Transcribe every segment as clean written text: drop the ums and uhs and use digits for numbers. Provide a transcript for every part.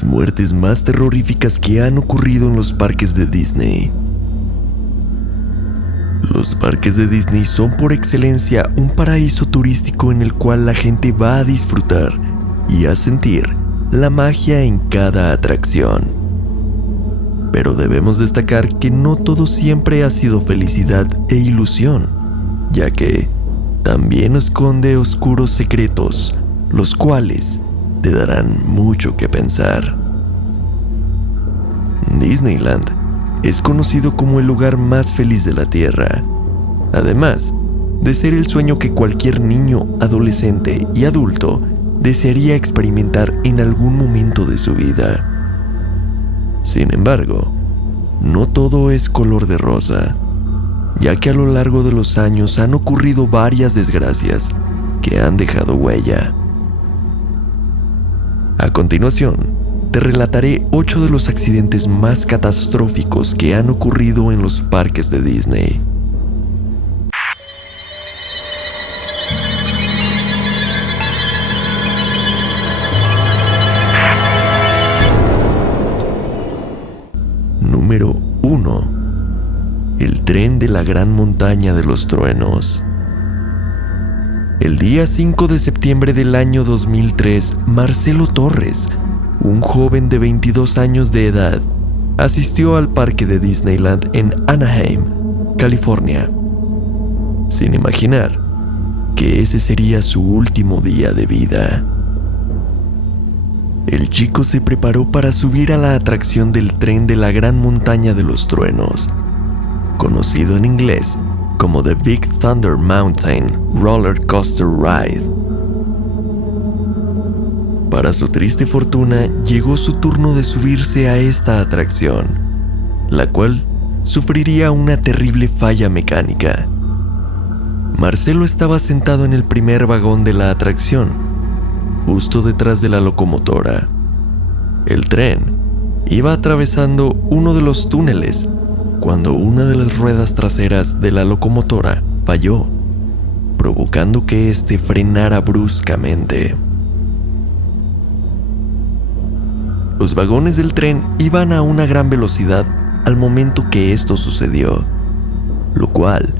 las muertes más terroríficas que han ocurrido en los parques de Disney. Los parques de Disney son por excelencia un paraíso turístico en el cual la gente va a disfrutar y a sentir la magia en cada atracción. Pero debemos destacar que no todo siempre ha sido felicidad e ilusión, ya que también esconde oscuros secretos, los cuales te darán mucho que pensar. Disneyland es conocido como el lugar más feliz de la Tierra, además de ser el sueño que cualquier niño, adolescente y adulto desearía experimentar en algún momento de su vida. Sin embargo, no todo es color de rosa, ya que a lo largo de los años han ocurrido varias desgracias que han dejado huella. A continuación, te relataré 8 de los accidentes más catastróficos que han ocurrido en los parques de Disney. Número 1. El tren de la Gran Montaña de los Truenos. El día 5 de septiembre del año 2003, Marcelo Torres, un joven de 22 años de edad, asistió al parque de Disneyland en Anaheim, California, sin imaginar que ese sería su último día de vida. El chico se preparó para subir a la atracción del tren de la Gran Montaña de los Truenos, conocido en inglés como The Big Thunder Mountain Roller Coaster Ride. Para su triste fortuna, llegó su turno de subirse a esta atracción, la cual sufriría una terrible falla mecánica. Marcelo estaba sentado en el primer vagón de la atracción, justo detrás de la locomotora. El tren iba atravesando uno de los túneles cuando una de las ruedas traseras de la locomotora falló, provocando que éste frenara bruscamente. Los vagones del tren iban a una gran velocidad al momento que esto sucedió, lo cual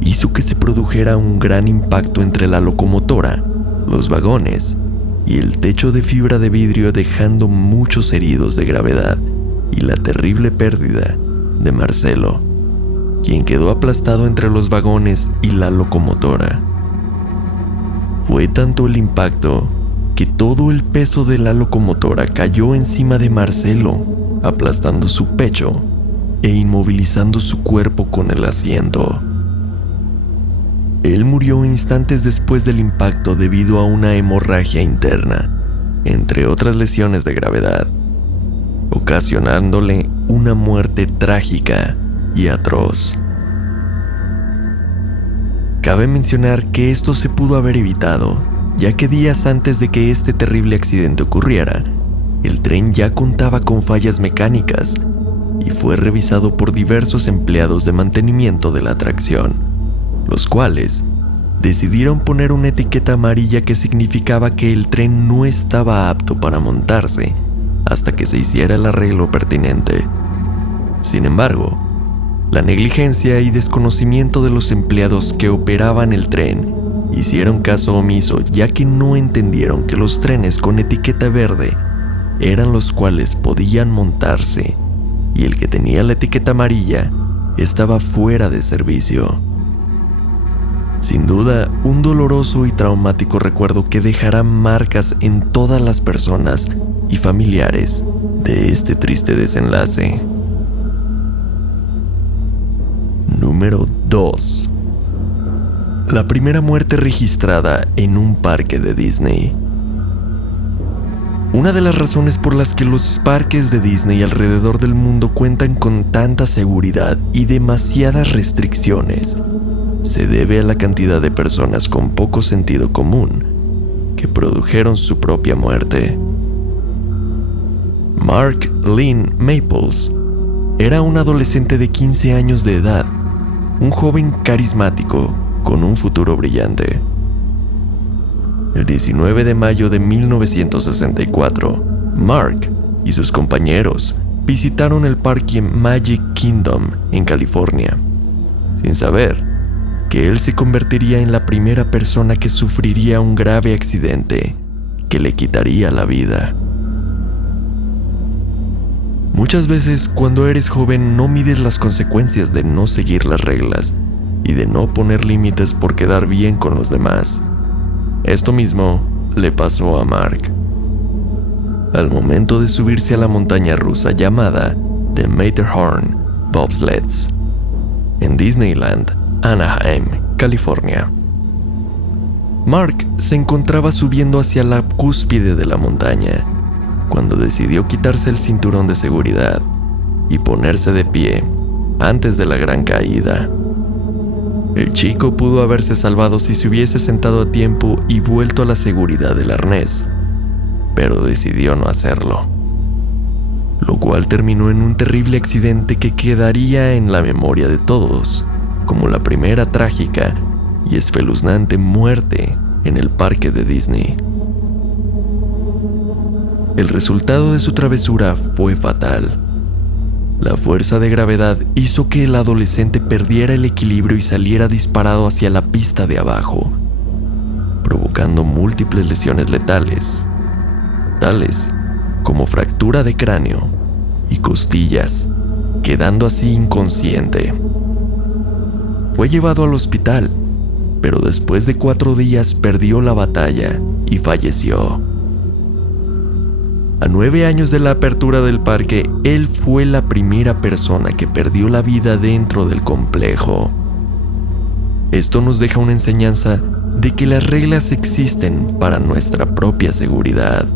hizo que se produjera un gran impacto entre la locomotora, los vagones y el techo de fibra de vidrio, dejando muchos heridos de gravedad y la terrible pérdida de Marcelo, quien quedó aplastado entre los vagones y la locomotora. Fue tanto el impacto que todo el peso de la locomotora cayó encima de Marcelo, aplastando su pecho e inmovilizando su cuerpo con el asiento. Él murió instantes después del impacto debido a una hemorragia interna, entre otras lesiones de gravedad, ocasionándole una muerte trágica y atroz. Cabe mencionar que esto se pudo haber evitado, ya que días antes de que este terrible accidente ocurriera, el tren ya contaba con fallas mecánicas y fue revisado por diversos empleados de mantenimiento de la atracción, los cuales decidieron poner una etiqueta amarilla que significaba que el tren no estaba apto para montarse hasta que se hiciera el arreglo pertinente. Sin embargo, la negligencia y desconocimiento de los empleados que operaban el tren hicieron caso omiso, ya que no entendieron que los trenes con etiqueta verde eran los cuales podían montarse y el que tenía la etiqueta amarilla estaba fuera de servicio. Sin duda, un doloroso y traumático recuerdo que dejará marcas en todas las personas y familiares de este triste desenlace. Número 2. La primera muerte registrada en un parque de Disney. Una de las razones por las que los parques de Disney alrededor del mundo cuentan con tanta seguridad y demasiadas restricciones se debe a la cantidad de personas con poco sentido común que produjeron su propia muerte. Mark Lynn Maples era un adolescente de 15 años de edad, un joven carismático con un futuro brillante. El 19 de mayo de 1964, Mark y sus compañeros visitaron el parque Magic Kingdom en California, sin saber que él se convertiría en la primera persona que sufriría un grave accidente que le quitaría la vida. Muchas veces cuando eres joven no mides las consecuencias de no seguir las reglas y de no poner límites por quedar bien con los demás. Esto mismo le pasó a Mark. Al momento de subirse a la montaña rusa llamada The Matterhorn Bobsleds en Disneyland, Anaheim, California. Mark se encontraba subiendo hacia la cúspide de la montaña cuando decidió quitarse el cinturón de seguridad y ponerse de pie antes de la gran caída. El chico pudo haberse salvado si se hubiese sentado a tiempo y vuelto a la seguridad del arnés, pero decidió no hacerlo, lo cual terminó en un terrible accidente que quedaría en la memoria de todos como la primera trágica y espeluznante muerte en el parque de Disney. El resultado de su travesura fue fatal. La fuerza de gravedad hizo que el adolescente perdiera el equilibrio y saliera disparado hacia la pista de abajo, provocando múltiples lesiones letales, tales como fractura de cráneo y costillas, quedando así inconsciente. Fue llevado al hospital, pero después de 4 días perdió la batalla y falleció. A 9 años de la apertura del parque, él fue la primera persona que perdió la vida dentro del complejo. Esto nos deja una enseñanza de que las reglas existen para nuestra propia seguridad.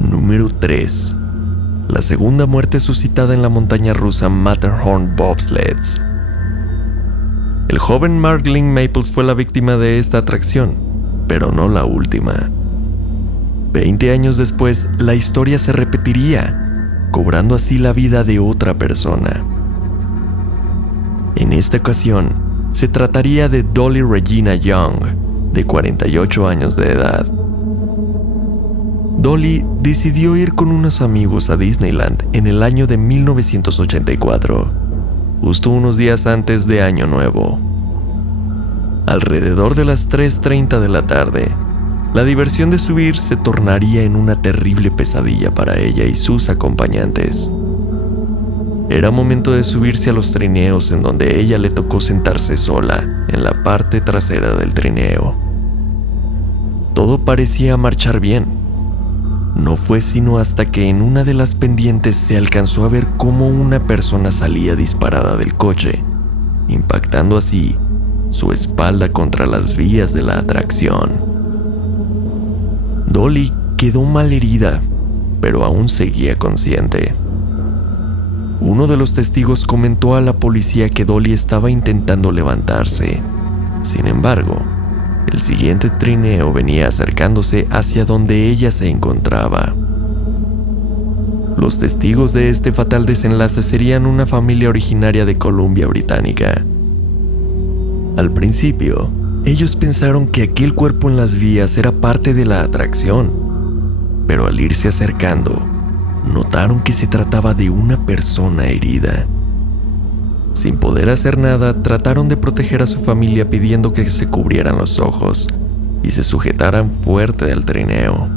Número 3. La segunda muerte suscitada en la montaña rusa Matterhorn Bobsleds. El joven Mark Lynn Maples fue la víctima de esta atracción, pero no la última. 20 años después, la historia se repetiría, cobrando así la vida de otra persona. En esta ocasión, se trataría de Dolly Regina Young, de 48 años de edad. Dolly decidió ir con unos amigos a Disneyland en el año de 1984, justo unos días antes de Año Nuevo. Alrededor de las 3:30 de la tarde, la diversión de subir se tornaría en una terrible pesadilla para ella y sus acompañantes. Era momento de subirse a los trineos en donde ella le tocó sentarse sola en la parte trasera del trineo. Todo parecía marchar bien. No fue sino hasta que en una de las pendientes se alcanzó a ver cómo una persona salía disparada del coche, impactando así su espalda contra las vías de la atracción. Dolly quedó malherida, pero aún seguía consciente. Uno de los testigos comentó a la policía que Dolly estaba intentando levantarse. Sin embargo, el siguiente trineo venía acercándose hacia donde ella se encontraba. Los testigos de este fatal desenlace serían una familia originaria de Columbia Británica. Al principio, ellos pensaron que aquel cuerpo en las vías era parte de la atracción, pero al irse acercando, notaron que se trataba de una persona herida. Sin poder hacer nada, trataron de proteger a su familia pidiendo que se cubrieran los ojos y se sujetaran fuerte al trineo.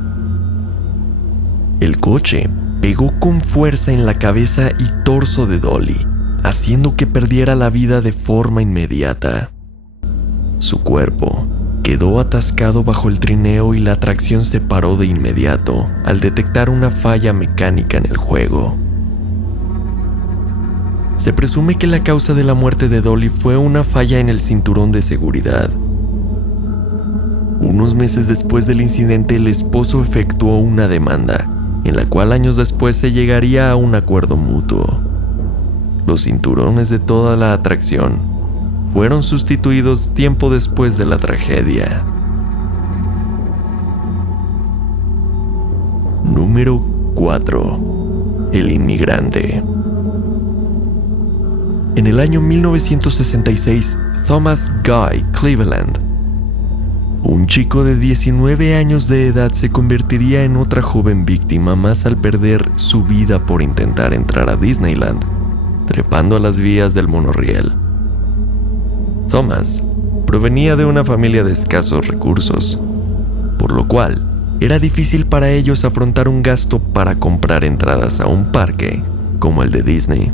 El coche pegó con fuerza en la cabeza y torso de Dolly, haciendo que perdiera la vida de forma inmediata. Su cuerpo quedó atascado bajo el trineo y la atracción se paró de inmediato al detectar una falla mecánica en el juego. Se presume que la causa de la muerte de Dolly fue una falla en el cinturón de seguridad. Unos meses después del incidente, el esposo efectuó una demanda, en la cual años después se llegaría a un acuerdo mutuo. Los cinturones de toda la atracción fueron sustituidos tiempo después de la tragedia. Número 4. El inmigrante. En el año 1966, Thomas Guy Cleveland, Un chico de 19 años de edad se convertiría en otra joven víctima más al perder su vida por intentar entrar a Disneyland, trepando a las vías del monorriel. Thomas provenía de una familia de escasos recursos, por lo cual era difícil para ellos afrontar un gasto para comprar entradas a un parque como el de Disney.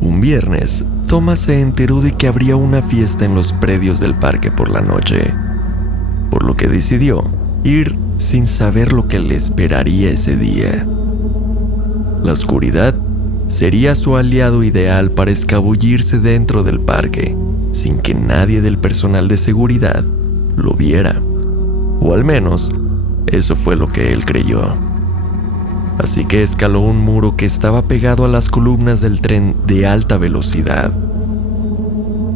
Un viernes, Thomas se enteró de que habría una fiesta en los predios del parque por la noche, por lo que decidió ir sin saber lo que le esperaría ese día. La oscuridad sería su aliado ideal para escabullirse dentro del parque sin que nadie del personal de seguridad lo viera, o al menos eso fue lo que él creyó. Así que escaló un muro que estaba pegado a las columnas del tren de alta velocidad.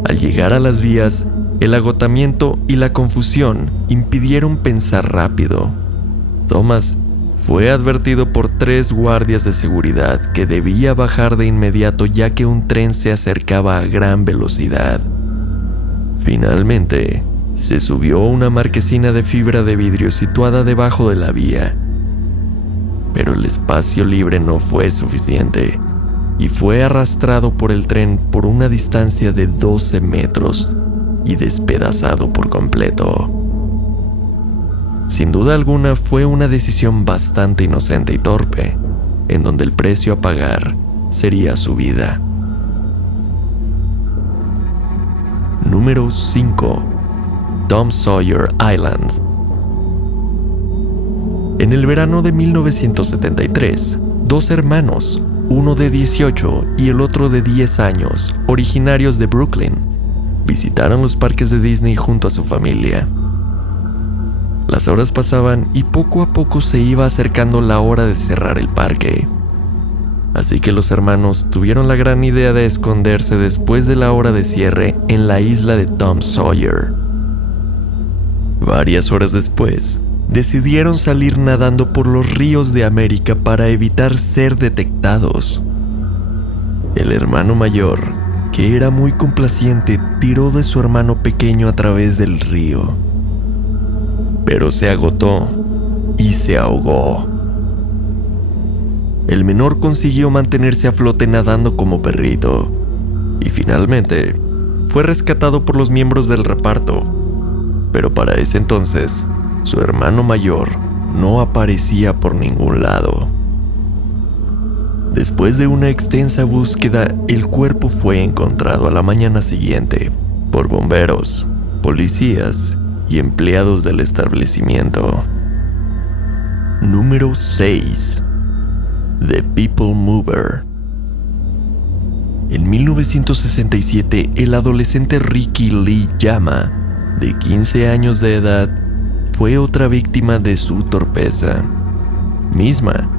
Al llegar a las vías, el agotamiento y la confusión impidieron pensar rápido. Thomas fue advertido por 3 guardias de seguridad que debía bajar de inmediato ya que un tren se acercaba a gran velocidad. Finalmente, se subió a una marquesina de fibra de vidrio situada debajo de la vía. Pero el espacio libre no fue suficiente y fue arrastrado por el tren por una distancia de 12 metros y despedazado por completo. Sin duda alguna fue una decisión bastante inocente y torpe, en donde el precio a pagar sería su vida. Número 5. Tom Sawyer Island. En el verano de 1973, 2 hermanos, uno de 18 y el otro de 10 años, originarios de Brooklyn, visitaron los parques de Disney junto a su familia. Las horas pasaban y poco a poco se iba acercando la hora de cerrar el parque. Así que los hermanos tuvieron la gran idea de esconderse después de la hora de cierre en la isla de Tom Sawyer. Varias horas después, decidieron salir nadando por los ríos de América para evitar ser detectados. El hermano mayor, que era muy complaciente, tiró de su hermano pequeño a través del río. Pero se agotó y se ahogó. El menor consiguió mantenerse a flote nadando como perrito y finalmente fue rescatado por los miembros del reparto. Pero para ese entonces, su hermano mayor no aparecía por ningún lado. Después de una extensa búsqueda, el cuerpo fue encontrado a la mañana siguiente por bomberos, policías y empleados del establecimiento. Número 6. The People Mover. En 1967, el adolescente Ricky Lee Llama, de 15 años de edad, fue otra víctima de su torpeza, misma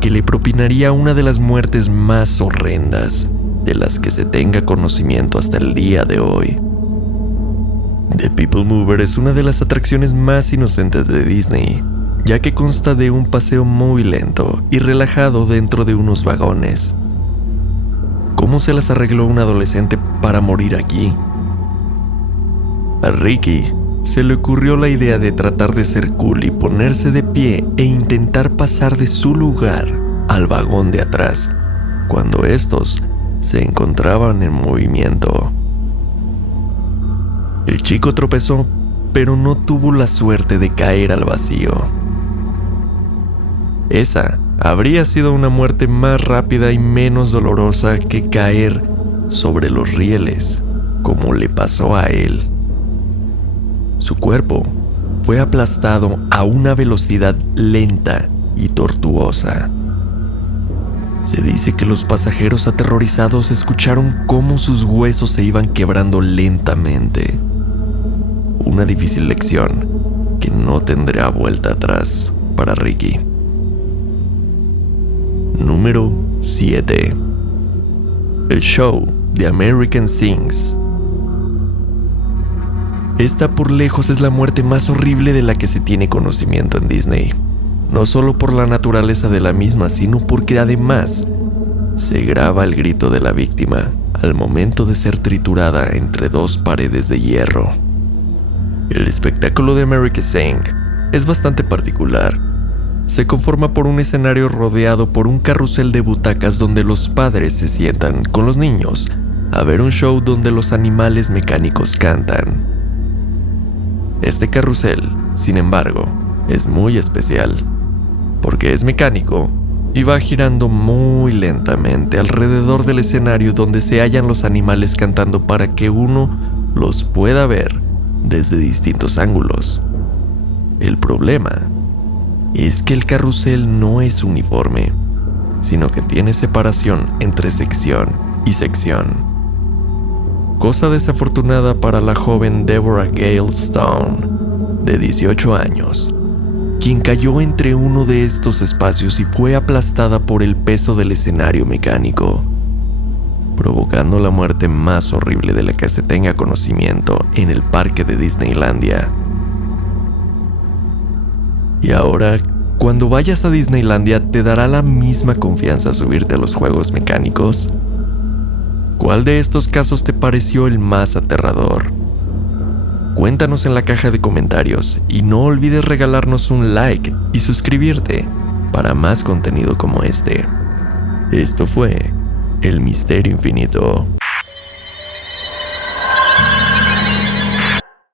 que le propinaría una de las muertes más horrendas de las que se tenga conocimiento hasta el día de hoy. The People Mover es una de las atracciones más inocentes de Disney, ya que consta de un paseo muy lento y relajado dentro de unos vagones. ¿Cómo se las arregló un adolescente para morir aquí? A Ricky se le ocurrió la idea de tratar de ser cool y ponerse de pie e intentar pasar de su lugar al vagón de atrás, cuando estos se encontraban en movimiento. El chico tropezó, pero no tuvo la suerte de caer al vacío. Esa habría sido una muerte más rápida y menos dolorosa que caer sobre los rieles, como le pasó a él. Su cuerpo fue aplastado a una velocidad lenta y tortuosa. Se dice que los pasajeros aterrorizados escucharon cómo sus huesos se iban quebrando lentamente. Una difícil lección que no tendrá vuelta atrás para Ricky. Número 7. El show de American Sings. Esta por lejos es la muerte más horrible de la que se tiene conocimiento en Disney. No solo por la naturaleza de la misma, sino porque además se graba el grito de la víctima al momento de ser triturada entre 2 paredes de hierro. El espectáculo de America's Sing es bastante particular. Se conforma por un escenario rodeado por un carrusel de butacas donde los padres se sientan con los niños a ver un show donde los animales mecánicos cantan. Este carrusel, sin embargo, es muy especial, porque es mecánico y va girando muy lentamente alrededor del escenario donde se hallan los animales cantando para que uno los pueda ver desde distintos ángulos. El problema es que el carrusel no es uniforme, sino que tiene separación entre sección y sección. Cosa desafortunada para la joven Deborah Gale Stone, de 18 años, quien cayó entre uno de estos espacios y fue aplastada por el peso del escenario mecánico, provocando la muerte más horrible de la que se tenga conocimiento en el parque de Disneylandia. Y ahora, cuando vayas a Disneylandia, ¿te dará la misma confianza subirte a los juegos mecánicos? ¿Cuál de estos casos te pareció el más aterrador? Cuéntanos en la caja de comentarios y no olvides regalarnos un like y suscribirte para más contenido como este. Esto fue El Misterio Infinito.